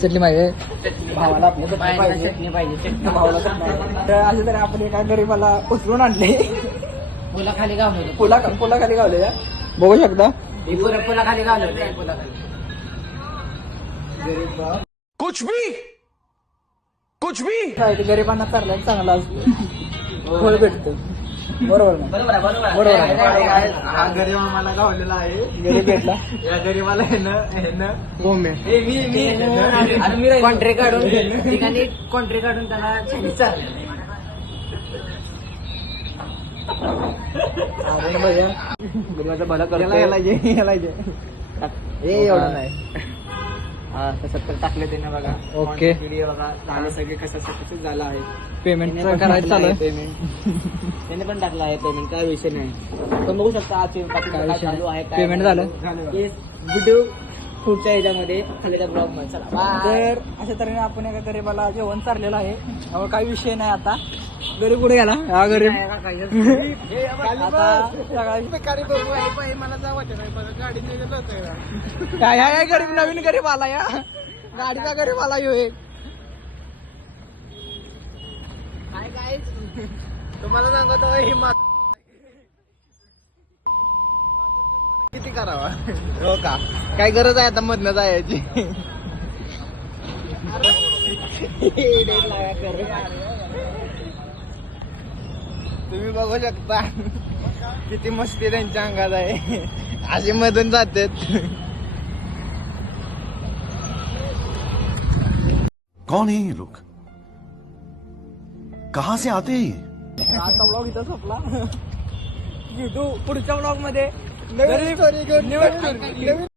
चटणी पाहिजे भावाला आपल्या पाहिजे भावाला तर असे तरी आपण एका गरीबाला उचलून आणले. पुलाखाली गावलं पुलाखाली गावले का बघू शकता. पुलाखाली गावलं पुलाखाली. गरीब कुछ भी गरिबांना चाललाय चांगला असतो फळ भेटतो. बरोबर ना बरोबर हा गरीब आम्हाला गावलेला आहे. गरीब भेटला या गरीबाला कॉन्ट्री काढून ठिकाणी कॉन्ट्री काढून त्याला चाललं. गरीबाचा भला करतो. एवढं नाही. हा 70 टाकले त्यांना बघा. ओके. व्हिडिओ बघा झाले सगळे कसं सक्सेस झालं आहे. पेमेंट करायचं चालू आहे. त्याने पण टाकलं आहे पेमेंट. काय विषय नाही. पण बघू शकता आज काय चालू आहे. पेमेंट झालं. व्हिडिओ पुढच्या ह्याच्यामध्ये खालीच्या ब्लॉग मध्ये. चला तर अशा तऱ्हेने आपण एका गरीबाला जेवण चाललेलं आहे. त्यामुळे काही विषय नाही. आता गरीब कुठे गेला हा गरीब. आता मला जावायचं नाही बघा गाडी काय आहे गरीब नवीन गरीब आला या गाडीचा गरीब आला यो एक. काय तुम्हाला सांगतो ही किती करावा. हो का काय गरज आहे आता मधनं जायची. तुम्ही बघू शकता किती मस्ती त्यांच्या अंगात आहे. अशी मधून जातात. कौन है ये लोग, कहां से आते हैं ये? आता ब्लॉग इथं संपला. भेटू पुढच्या ब्लॉग मध्ये. गरीब